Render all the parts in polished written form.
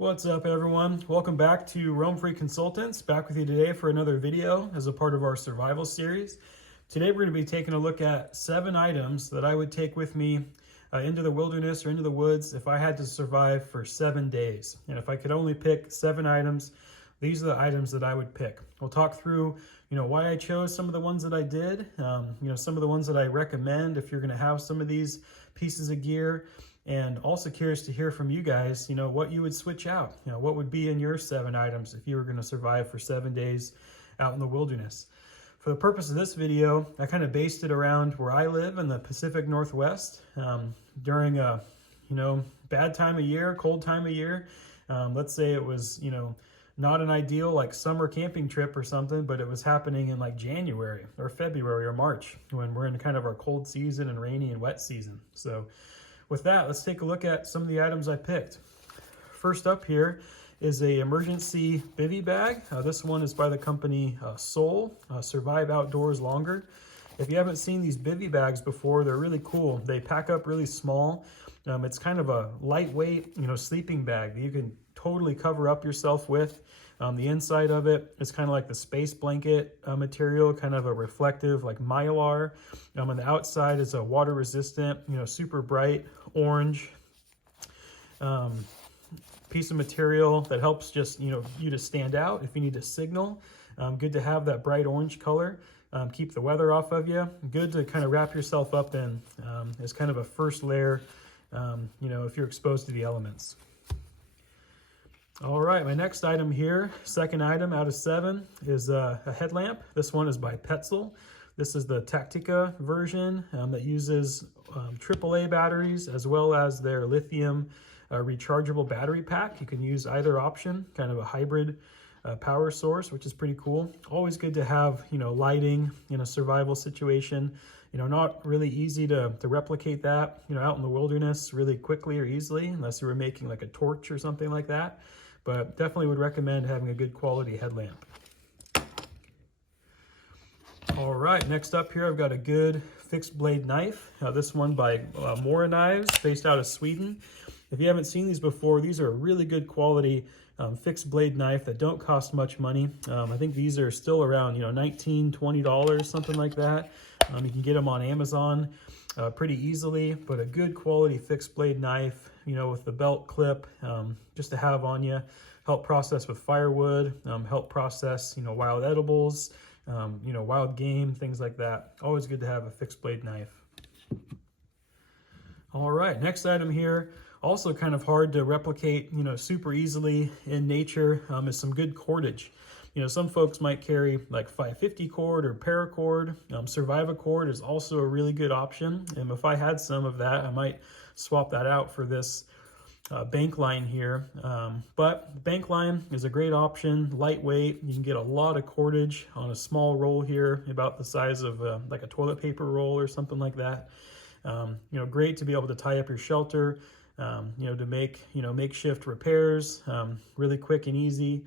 What's up, everyone? Welcome back to Roam Free Consultants. Back with you today for another video as a part of our survival series. Today we're going to be taking a look at 7 items that I would take with me into the wilderness or into the woods if I had to survive for 7 days. And if I could only pick 7 items, these are the items that I would pick. We'll talk through, why I chose some of the ones that I did, some of the ones that I recommend if you're going to have some of these pieces of gear. And also curious to hear from you guys, what you would switch out, what would be in your 7 items if you were going to survive for 7 days out in the wilderness. For the purpose of this video, I kind of based it around where I live in the Pacific Northwest during a, bad time of year, cold time of year. Let's say it was, not an ideal like summer camping trip or something, but it was happening in like January or February or March when we're in kind of our cold season and rainy and wet season. So with that, let's take a look at some of the items I picked. First up here is a emergency bivy bag. This one is by the company Soul, Survive Outdoors Longer. If you haven't seen these bivy bags before, they're really cool. They pack up really small. It's kind of a lightweight, sleeping bag that you can totally cover up yourself with. The inside of it is kind of like the space blanket material, kind of a reflective like mylar. And the outside is a water resistant, super bright orange piece of material that helps just, you to stand out if you need to signal. Good to have that bright orange color. Keep the weather off of you. Good to kind of wrap yourself up in as kind of a first layer, if you're exposed to the elements. All right, my next item here, second item out of 7, is a headlamp. This one is by Petzl. This is the Tactica version that uses AAA batteries as well as their lithium rechargeable battery pack. You can use either option, kind of a hybrid power source, which is pretty cool. Always good to have, lighting in a survival situation. Not really easy to replicate that, out in the wilderness really quickly or easily, unless you were making like a torch or something like that. But definitely would recommend having a good quality headlamp. All right, next up here, I've got a good fixed blade knife. This one by Mora Knives, based out of Sweden. If you haven't seen these before, these are a really good quality fixed blade knife that don't cost much money. I think these are still around, $19, $20, something like that. You can get them on Amazon pretty easily, but a good quality fixed blade knife, with the belt clip, just to have on you. Help process with firewood, help process, wild edibles, wild game, things like that. Always good to have a fixed blade knife. All right, next item here, also kind of hard to replicate, super easily in nature, is some good cordage. Some folks might carry like 550 cord or paracord. Survivacord is also a really good option. And if I had some of that, I might swap that out for this bank line here. But bank line is a great option, lightweight. You can get a lot of cordage on a small roll here, about the size of like a toilet paper roll or something like that. Great to be able to tie up your shelter, to make, makeshift repairs, really quick and easy,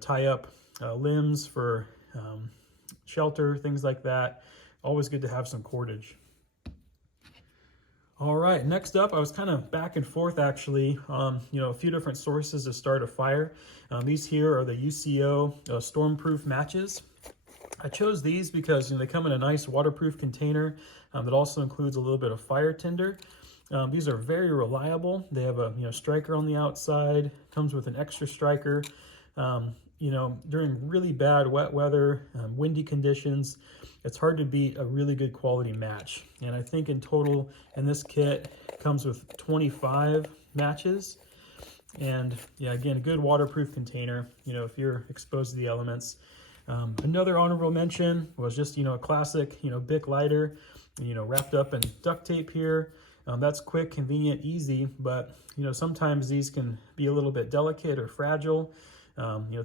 tie up limbs for shelter, things like that. Always good to have some cordage. All right, next up, I was kind of back and forth actually, a few different sources to start a fire. These here are the UCO Stormproof matches. I chose these because they come in a nice waterproof container that also includes a little bit of fire tinder. These are very reliable. They have a striker on the outside, comes with an extra striker. During really bad wet weather, windy conditions, it's hard to beat a really good quality match. And I think in total in this kit comes with 25 matches. And yeah, again, a good waterproof container, if you're exposed to the elements. Another honorable mention was just, a classic, Bic lighter, wrapped up in duct tape here. That's quick, convenient, easy, but, sometimes these can be a little bit delicate or fragile.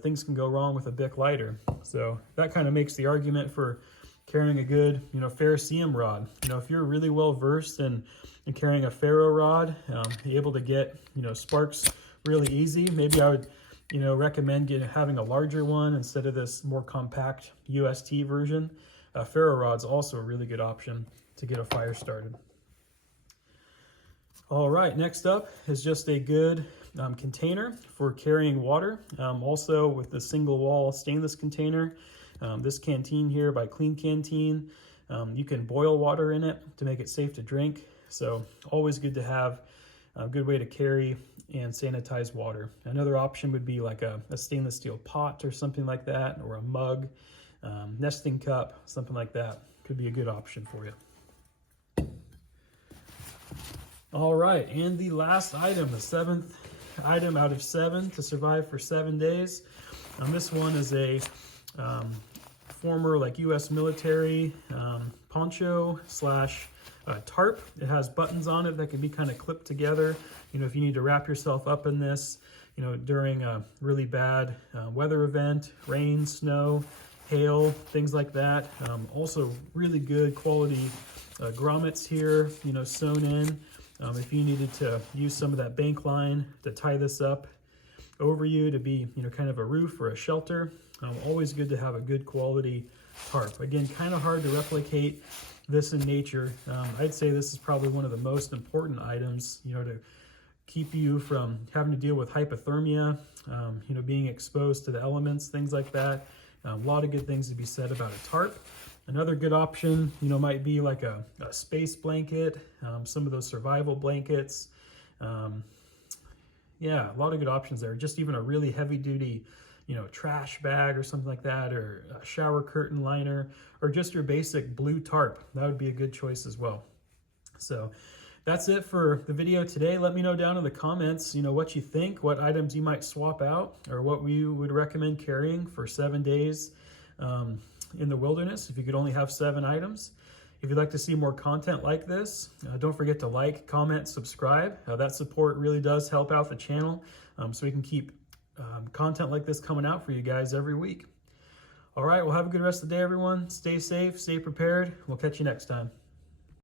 Things can go wrong with a Bic lighter. So that kind of makes the argument for carrying a good, ferrocerium rod. If you're really well versed in carrying a ferro rod, be able to get, sparks really easy. Maybe I would, recommend having a larger one instead of this more compact UST version. Ferro rod's also a really good option to get a fire started. All right, next up is just a good container for carrying water. Also with the single wall stainless container. This canteen here by Clean Canteen, you can boil water in it to make it safe to drink. So always good to have a good way to carry and sanitize water. Another option would be like a stainless steel pot or something like that, or a mug, nesting cup, something like that. Could be a good option for you. All right, and the last item, the 7th item out of 7 to survive for 7 days. This one is a former like U.S. military poncho slash tarp. It has buttons on it that can be kind of clipped together. You know, if you need to wrap yourself up in this, you know, during a really bad weather event, rain, snow, hail, things like that. Also really good quality grommets here, you know, sewn in. If you needed to use some of that bank line to tie this up over you to be, you know, kind of a roof or a shelter, always good to have a good quality tarp. Again, kind of hard to replicate this in nature. I'd say this is probably one of the most important items, you know, to keep you from having to deal with hypothermia, you know, being exposed to the elements, things like that. A lot of good things to be said about a tarp. Another good option, you know, might be like a space blanket, some of those survival blankets. Yeah, a lot of good options there. Just even a really heavy duty, you know, trash bag or something like that, or a shower curtain liner, or just your basic blue tarp. That would be a good choice as well. So that's it for the video today. Let me know down in the comments, you know, what you think, what items you might swap out, or what we would recommend carrying for 7 days in the wilderness if you could only have 7 items. If you'd like to see more content like this, don't forget to like, comment, subscribe. That support really does help out the channel, so we can keep content like this coming out for you guys every week. All right, well, have a good rest of the day, everyone. Stay safe, stay prepared. We'll catch you next time.